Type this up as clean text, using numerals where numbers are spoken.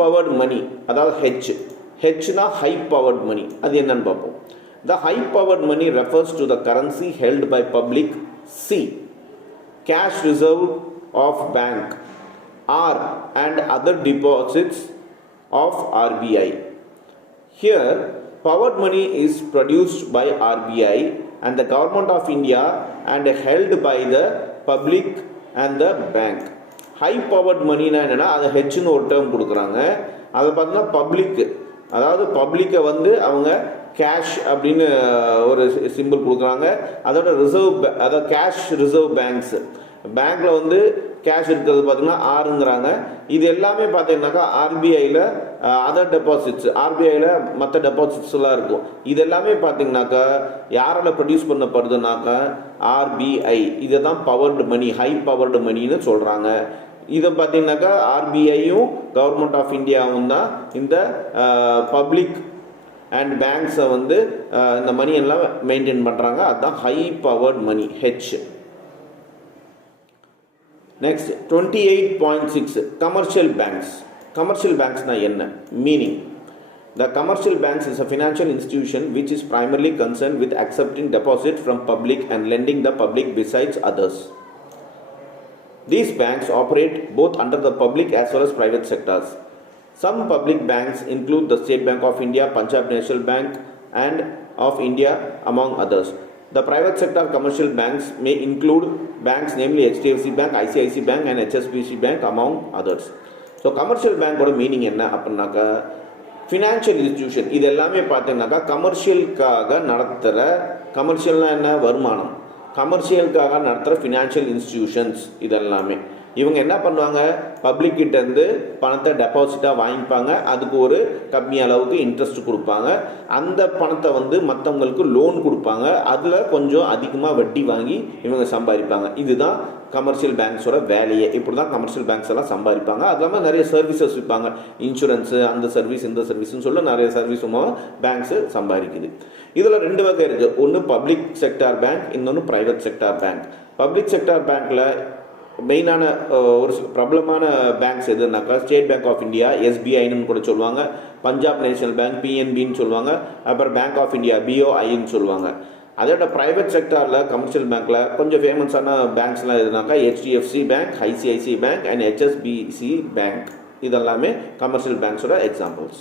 Powered மணி, அதாவது ஹெச்னா high powered மணி, அது என்னன்னு பார்ப்போம். The high powered money refers to the currency held by public. C. Cash reserve of bank or and other deposits of RBI. Here, powered money is produced by RBI and the government of India and held by the public and the bank. High powered money na enna adu H nu ஒரு term கொடுக்குறாங்க. அது பார்த்தா public, அதாவது பப்ளிக்கை வந்து அவங்க cash அப்படின்னு ஒரு simple கொடுக்குறாங்க. அதோட ரிசர்வ், அதாவது கேஷ் ரிசர்வ் பேங்க்ஸ், பேங்க்கில் வந்து கேஷ் இருக்கிறது பார்த்தீங்கன்னா ஆறுங்கிறாங்க. இது எல்லாமே பார்த்தீங்கன்னாக்கா ஆர்பிஐயில் அதர் டெபாசிட்ஸ், ஆர்பிஐயில் மற்ற டெபாசிட்ஸ்லாம் இருக்கும். இது எல்லாமே பார்த்தீங்கன்னாக்கா யாரால் ப்ரொடியூஸ் பண்ணப்படுதுனாக்கா ஆர்பிஐ. இதை தான் பவர்டு மணி, ஹை பவர்டு மணின்னு சொல்கிறாங்க. இதை பார்த்தீங்கன்னாக்கா ஆர்பிஐயும் கவர்மெண்ட் ஆஃப் இந்தியாவும் தான் இந்த பப்ளிக் அண்ட் பேங்க்ஸை வந்து இந்த மணி எல்லாம் மெயின்டைன் பண்ணுறாங்க. அதுதான் high powered money, H. Next 28.6 commercial banks. Commercial பேங்க்ஸ்னா என்ன? Meaning: The commercial banks is a financial institution which is primarily concerned with accepting deposits from public and lending the public besides others. These banks operate both under the public as well as private sectors. Some public banks include the State Bank of India, Punjab National Bank and of India among others. The private sector commercial banks may include banks namely HDFC Bank, ICICI Bank and HSBC Bank among others. So commercial bank oda meaning enna appadinaka financial institution. இது எல்லாமே பார்த்தீங்கன்னாக்கா கமர்ஷியலுக்காக நடத்துகிற, கமர்ஷியல்னா என்ன? வருமானம். கமர்ஷியலுக்காக நடத்துகிற financial institutions இதெல்லாமே. இவங்க என்ன பண்ணுவாங்க? பப்ளிக்கிட்டேருந்து பணத்தை டெபாசிட்டாக வாங்கிப்பாங்க. அதுக்கு ஒரு கம்மி அளவுக்கு இன்ட்ரெஸ்ட் கொடுப்பாங்க. அந்த பணத்தை வந்து மற்றவங்களுக்கு லோன் கொடுப்பாங்க. அதில் கொஞ்சம் அதிகமாக வட்டி வாங்கி இவங்க சம்பாதிப்பாங்க. இதுதான் கமர்ஷியல் பேங்க்ஸோட வேலையே. இப்படி தான் கமர்ஷியல் பேங்க்ஸ் எல்லாம் சம்பாதிப்பாங்க. அது இல்லாமல் நிறைய சர்வீசஸ் விற்பாங்க. இன்சூரன்ஸு, அந்த சர்வீஸ், இந்த சர்வீஸ்ன்னு சொல்ல நிறைய சர்வீஸும் பேங்க்ஸு சம்பாதிக்குது. இதில் ரெண்டு வகை இருக்குது. ஒன்று பப்ளிக் செக்டார் பேங்க், இன்னொன்று private sector bank. Public sector பேங்க்கில் மெயினான ஒரு பிரபலமான பேங்க்ஸ் எதுனாக்கா ஸ்டேட் பேங்க் ஆஃப் இந்தியா, எஸ்பிஐன்னு கூட சொல்லுவாங்க. பஞ்சாப் நேஷனல் பேங்க், பிஎன்பின்னு சொல்லுவாங்க. அப்புறம் பேங்க் ஆஃப் இந்தியா, பிஓஐன்னு சொல்லுவாங்க. அதோட ப்ரைவேட் செக்டாரில் கமர்ஷியல் பேங்க்கில் கொஞ்சம் ஃபேமஸான பேங்க்ஸ்லாம் எதுனாக்கா HDFC bank, ICICI bank and HSBC bank. இதெல்லாமே கமர்ஷியல் பேங்க்ஸோட எக்ஸாம்பிள்ஸ்.